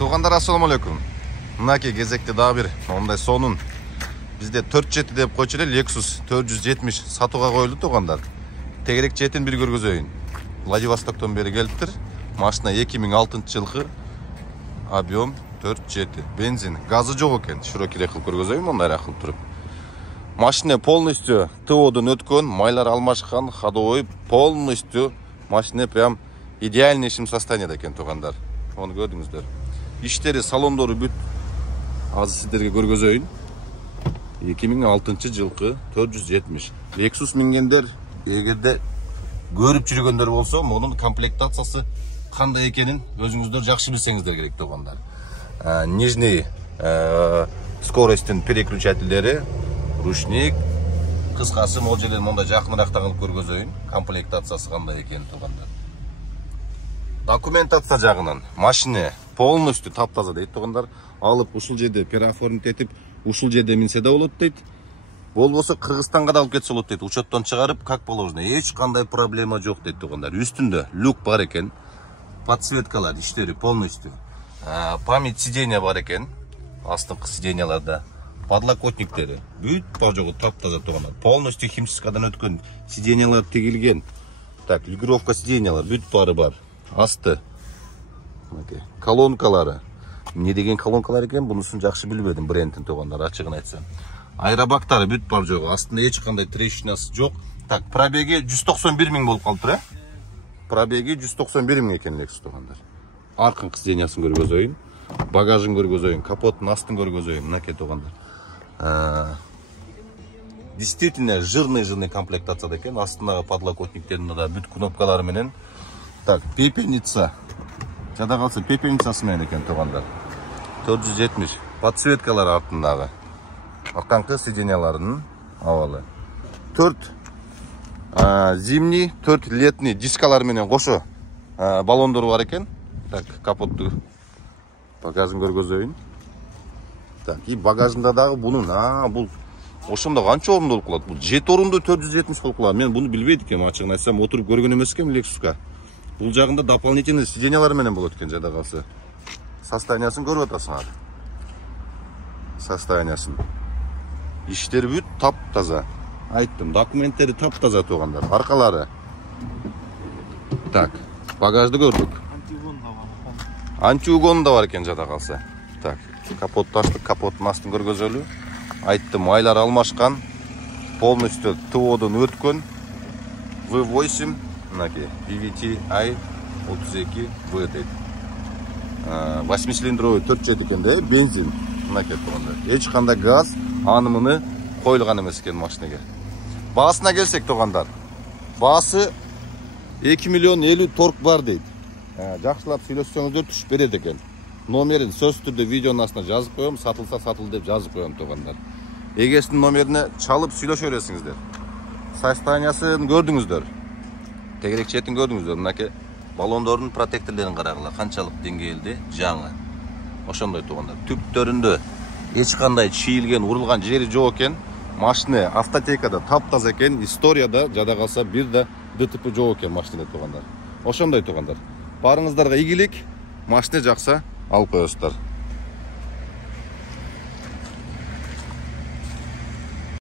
Туғандар, ассаламу алейкум. Мынаке кезекте дагы бир мондай сонун бизде 4.7 деп койчу эле Lexus 470 сатууга коюлду туғандар. Тегерек четин бир көргөзөйүн. Владивостоктон бери келиптир. Машина 2006 жылкы. Объем 4.7. Бензин, газы жок экен. Широкий кылып көргөзөйүн мондай кылып туруп. Машина полностью ТОдон өткөн, майлар алмашкан, ходовой полностью. Машина прям идеальнейшим состоянияда экен туғандар. Оны көрдүңүздөр. Иштери, салондору бүт. Азыр сиздерге көргөзөйүн. 2006 жылкы 470. Lexus мингендер, эгерде көрүп жүргөндөр болсо, мунун комплектациясы кандай экенин өзүңүздөр жакшы билсеңиздер керек туғандар. Нижний скоростьтин переключательдери, ручник, кыскасы могул жерден монда жакыныраак кылып көргөзөйүн. Комплектациясы кандай экенин туғандар. Документация жагынан машина полностью таптаза дейт туғандар. Алып ушул жерде переоформить этип, ушул жерде минсе да болот дейт. Болбосо Кыргызстанга да алып кетсе болот дейт. Учеттон чыгарып, как положено. Эч кандай проблема жок дейт туғандар. Үстүндө люк бар экен. Подсветкалар иштери полностью. Память сиденья бар экен. Астыңкы сиденьяларда. Подлокотниктери бүт бар жогу таптаза туғандар. Полностью химчисткадан өткөн сиденьялар тегилген. Так, регулировка сиденьялар бүт бары бар. Асты. Колонкалары. Не деген колонкалар екен, бұнысын жақсы білбедім брендін туғандар, ачығын айтсам. Айрабактары бүт бар жоғы, астында еш қандай трещинасы жоқ. Так, пробеги 191 мың болып қалды, пробеги 191 мың екен Lexus туғандар. Арқын сиденьясын көргөзөйүн, багажын көргөзөйүн, капоттун астын көргөзөйүн, мынакей туғандар. Действительно жирный комплектация екен, астындағы подлокотниктерінде да бүт кнопкалары менен. Так, пепельница. Жада қалса пепельницасы менен екен туғандар. 470. Подсветкалар артындағы. Артаңқы сиденьяларының авалы. 4 зимний, 4 летний дискалар менен қошу баллондору бар екен. Так, капотту багажын көргөзөйүн. Так, и багажында дағы бұнын, бұл ошонда канча орунду болуп калат? Бул 7 орунду 470 болуп калат. Мен буну билбейт экенмин, ачыгын айтсам, отуруп көргөн эмес экенмин Lexus'ка. Бұл жағында дополнительный сиденьялар менен болот экен жада калса. Состояниясын көрүп атасыңар. Состояниясын. Иштери бүт таптаза. Айттым, документтери таптаза туғандар. Аркалары. Так, багажды көрдүк. Антиугон да бар экен жада калса. Так, капотту ачтык, капоттун астын көргөзөлү. Айттым, майлар алмашкан. Полностью ТОдон өткөн. V8 мынакей PVT-i 32V дейт. 8-цилиндровый 4.7 экен да, бензин мынакей туганда. Эч кандай газ анымыны коюлган эмес экен машинеге. Баасына келсек тугандар. Баасы 2 миллион 50 торг бар дейт. Жакшылап сүйлөшсөңүздөр түшүп берет экен. Номерин сөз түрдө видеонун астына жазып коем, сатылса сатылды деп жазып коем тугандар. Эгесинин номерине чалып сүйлөшө бересиңиздер. Состояниясын көрдүңүздөр. Тегерек четин көрдүңүздөр, мынакей баллондордун протекторлорун карагыла, канчалык деңгээлде жаңы. Ошондой тугандар. Түптөрүндө эч кандай чийилген, урулган жери жок экен. Машина автотекада таптаза экен, историяда жада калса бир да ДТП жок экен машинада тугандар. Ошондой тугандар. Барыңыздарга ийгилик, машина жакса алып коесуздар.